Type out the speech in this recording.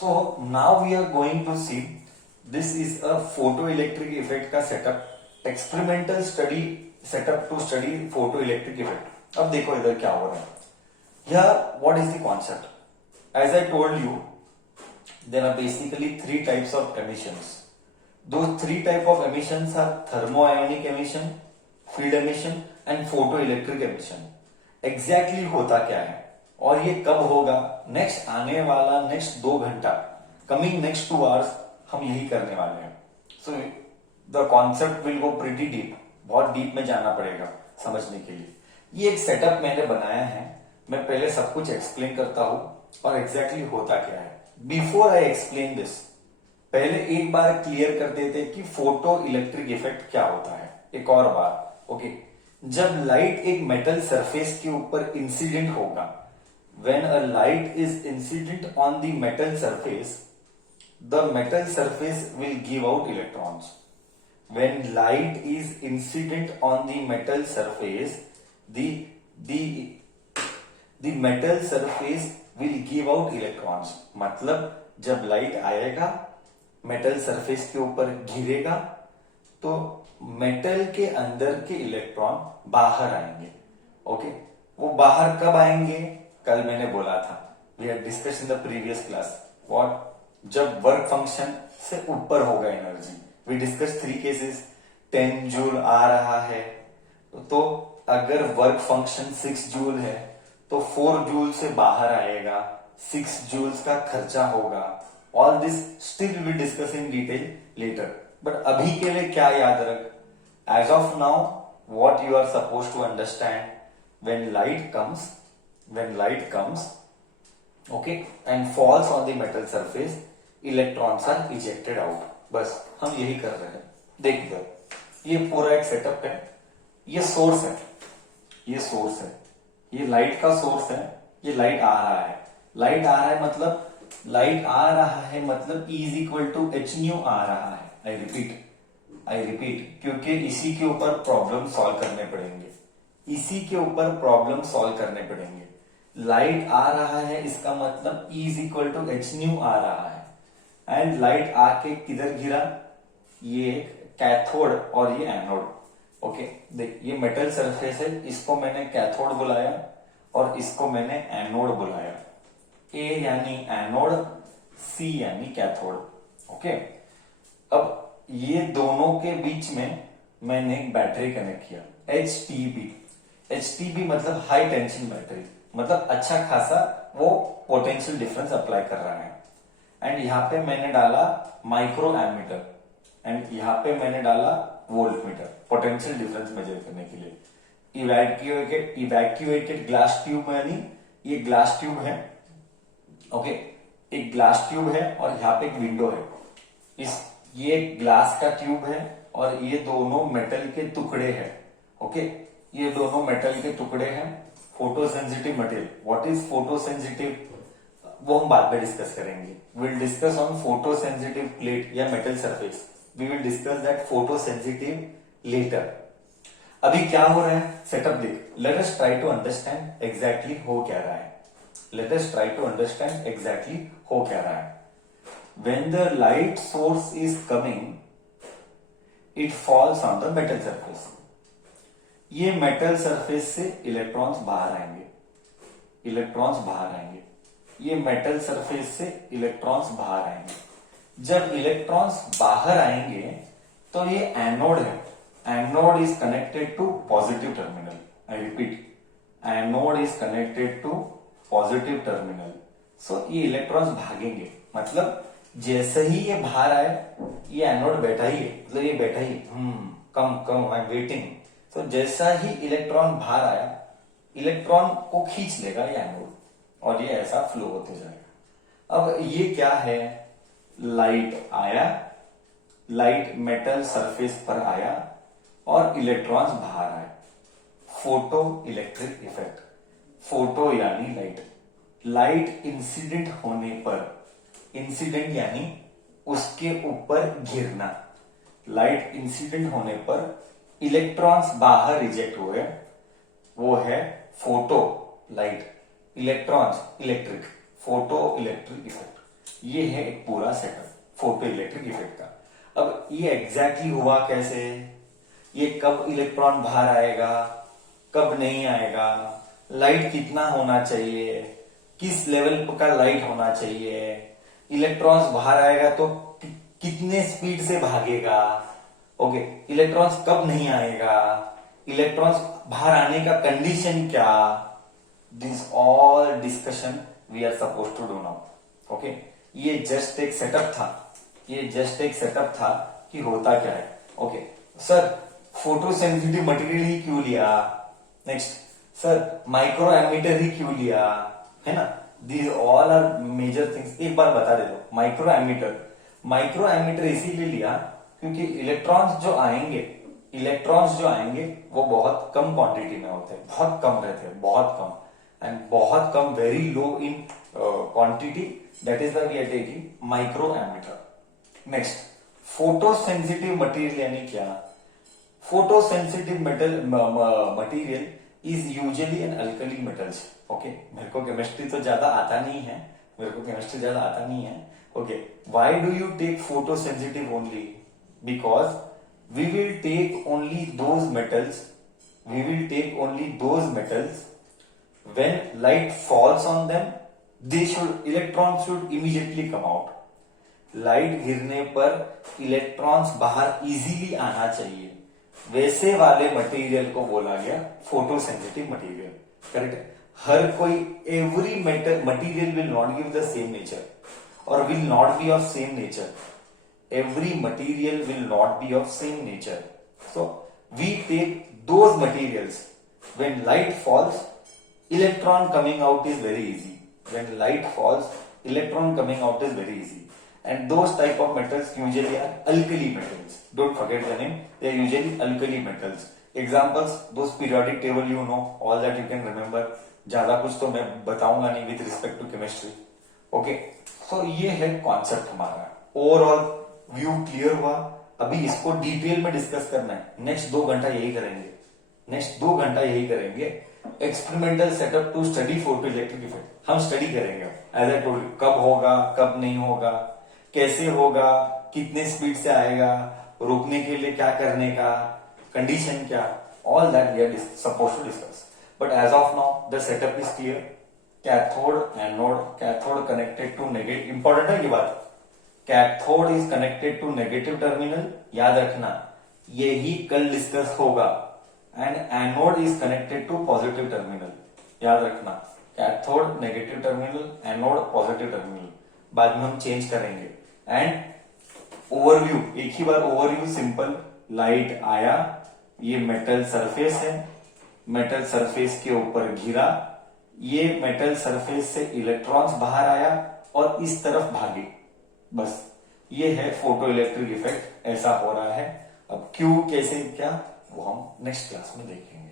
So now we are going to see, this is a photoelectric effect का setup, experimental study setup to study photoelectric effect. अब देखो इधर क्या हो रहा है. Here what is the concept? As I told you, there are basically three types of emissions. Those three type of emissions are thermoionic emission, field emission and photoelectric emission. Exactly होता क्या है और ये कब होगा, नेक्स्ट आने वाला next 2 घंटा, कमिंग नेक्स्ट 2 आवर्स हम यही करने वाले हैं. So the concept will go pretty deep, बहुत डीप में जाना पड़ेगा समझने के लिए. ये एक सेटअप मैंने बनाया है, मैं पहले सब कुछ एक्सप्लेन करता हूं और एग्जैक्टली होता क्या है. बिफोर आई एक्सप्लेन दिस, पहले एक बार क्लियर कर देते कि फोटो इलेक्ट्रिक इफेक्ट क्या होता है. एक और बार, ओके. जब लाइट एक मेटल सरफेस के ऊपर इंसिडेंट होगा, when a light is incident on the metal surface, the metal surface will give out electrons. When light is incident on the metal surface, the metal surface will give out electrons. मतलब जब light आएगा, metal surface के ऊपर गिरेगा, तो metal के अंदर के इलेक्ट्रॉन बाहर आएंगे. ओके, वो बाहर कब आएंगे, कल मैंने बोला था, we have discuss in the previous class. What, जब वर्क फंक्शन से ऊपर होगा energy. We discuss 3 cases. 10 joule आ रहा है तो अगर वर्क फंक्शन 6 जूल है तो 4 जूल से बाहर आएगा, 6 जूल्स का खर्चा होगा. All this still we discuss in detail later, but अभी के लिए क्या याद रख, as of now what you are suppose to understand, when light comes, okay, and falls on the metal surface, electrons are ejected out. बस हम यही कर रहे हैं. देख इधर, ये पूरा एक सेटअप है. ये सोर्स है, ये लाइट का सोर्स है. ये लाइट आ रहा है, लाइट आ रहा है मतलब E is equal to h nu आ रहा है. आई रिपीट, क्योंकि इसी के ऊपर प्रॉब्लम सॉल्व करने पड़ेंगे. लाइट आ रहा है इसका मतलब E is equal to h nu आ रहा है. एंड लाइट आके किधर गिरा, ये कैथोड और ये एनोड. ओके, देख ये मेटल सरफेस है, इसको मैंने कैथोड बुलाया और इसको मैंने एनोड बुलाया. ए यानी एनोड, सी यानी कैथोड. ओके, अब ये दोनों के बीच में मैंने एक बैटरी कनेक्ट किया, एचटीबी मतलब हाई टेंशन बैटरी, मतलब अच्छा खासा वो पोटेंशियल डिफरेंस अप्लाई कर रहा है. एंड यहाँ पे मैंने डाला माइक्रो एमीटर एंड यहाँ पे मैंने डाला voltmeter, potential difference measure करने के लिए. इवैक्यूएटेड ग्लास ट्यूब, यानी ये ग्लास ट्यूब है. ओके, एक ग्लास ट्यूब है और यहाँ पे एक विंडो है. ये ग्लास का ट्यूब है और ये दोनों मेटल के टुकड़े हैं. ओके, ये दोनों मेटल के टुकड़े हैं. Photosensitive material. What is photosensitive, वो हम बाद में डिस्कस करेंगे. Will discuss on photosensitive plate या metal surface. We will discuss that photosensitive later. अभी क्या हो रहा है, सेटअप देख. Let us try to understand exactly हो क्या रहा है. When the light source is coming, it falls on the metal surface. ये मेटल सरफेस से इलेक्ट्रॉन्स बाहर आएंगे, ये मेटल सरफेस से इलेक्ट्रॉन्स बाहर आएंगे. जब इलेक्ट्रॉन्स बाहर आएंगे तो ये एनोड है. Anode is connected to positive terminal. I repeat, anode is connected to positive terminal. So ये इलेक्ट्रॉन्स भागेंगे, मतलब जैसे ही ये बाहर आए, ये एनोड बैठा ही है, मतलब ये बैठा ही, कम आई एम वेटिंग. तो जैसा ही इलेक्ट्रॉन बाहर आया, इलेक्ट्रॉन को खींच लेगा ये एनोड और ये ऐसा फ्लो होते जाएगा. अब ये क्या है, लाइट आया, लाइट मेटल सरफेस पर आया और इलेक्ट्रॉन्स बाहर आए. Photo electric effect. फोटो यानी लाइट इंसिडेंट होने पर, इंसिडेंट यानी उसके ऊपर गिरना, लाइट इंसिडेंट होने पर इलेक्ट्रॉन्स बाहर रिजेक्ट हुए, वो है photo light. Electrons electric, photo electric effect. ये है एक पूरा सेटअप फोटो इलेक्ट्रिक इफेक्ट का। अब ये एग्जैक्टली हुआ कैसे, ये कब इलेक्ट्रॉन बाहर आएगा, कब नहीं आएगा, लाइट कितना होना चाहिए, किस लेवल का लाइट होना चाहिए, इलेक्ट्रॉन्स बाहर आएगा तो कितने स्पीड से भागेगा, ओके, इलेक्ट्रॉन्स कब नहीं आएगा, इलेक्ट्रॉन्स बाहर आने का कंडीशन क्या, this all discussion we are suppose to do now. Okay, ये जस्ट एक सेटअप था, ये जस्ट एक सेटअप था कि होता क्या है। Okay sir, photo sensitive material ही क्यों लिया, नेक्स्ट सर माइक्रो एमीटर ही क्यों लिया, है ना, these all are major things. एक बार बता दे दो, माइक्रो एमीटर, माइक्रो एमीटर इसीलिए लिया क्योंकि इलेक्ट्रॉन्स जो आएंगे वो बहुत कम क्वांटिटी में होते हैं, बहुत कम रहते हैं, बहुत कम, एंड बहुत कम, very low in quantity, that is why we are taking micro ammeter. Next, photo sensitive material यानी क्या, photo sensitive material is usually an alkali metals. Okay, मेरे को केमिस्ट्री तो ज्यादा आता नहीं है, okay, why do you take photo sensitive only, because we will take only those metals when light falls on them, electrons should immediately come out। Light गिरने पर electrons बाहर इजीली आना चाहिए, वैसे वाले मटेरियल को बोला गया फोटो सेंसिटिव मटेरियल। करेक्ट, हर कोई, every material will not give the same nature और will not be of same nature, every material will not be of same nature, so we take those materials when light falls, electron coming out is very easy, and those type of metals usually are alkali metals, don't forget the name, they are usually alkali metals। examples, those periodic table you know, all that you can remember, ज्यादा कुछ तो मैं बताऊंगा नहीं with respect to chemistry। Okay, so ये है concept हमारा, overall view clear हुआ। अभी इसको डिटेल में डिस्कस करना है, नेक्स्ट 2 घंटा यही करेंगे, experimental setup to study photoelectric effect हम स्टडी करेंगे। एज आई टोल्ड, कब होगा, कब नहीं होगा, कैसे होगा, कितने स्पीड से आएगा, रोकने के लिए क्या करने का, कंडीशन क्या, all that we are suppose to discuss. But as of now the setup is clear, cathode anode, cathode connected to negative, important है ये बात, cathode is connected to negative terminal, याद रखना यही कल डिस्कस होगा, and anode is connected to positive terminal, याद रखना cathode negative terminal, anode positive terminal, बाद में हम चेंज करेंगे। एंड ओवरव्यू, एक ही बार ओवरव्यू सिंपल, लाइट आया, ये मेटल सरफेस है, मेटल सरफेस के ऊपर घिरा, ये मेटल सरफेस से इलेक्ट्रॉन्स बाहर आया और इस तरफ भागे, बस ये है फोटो इलेक्ट्रिक इफेक्ट, ऐसा हो रहा है। अब क्यों, कैसे, क्या, वो हम नेक्स्ट क्लास में देखेंगे।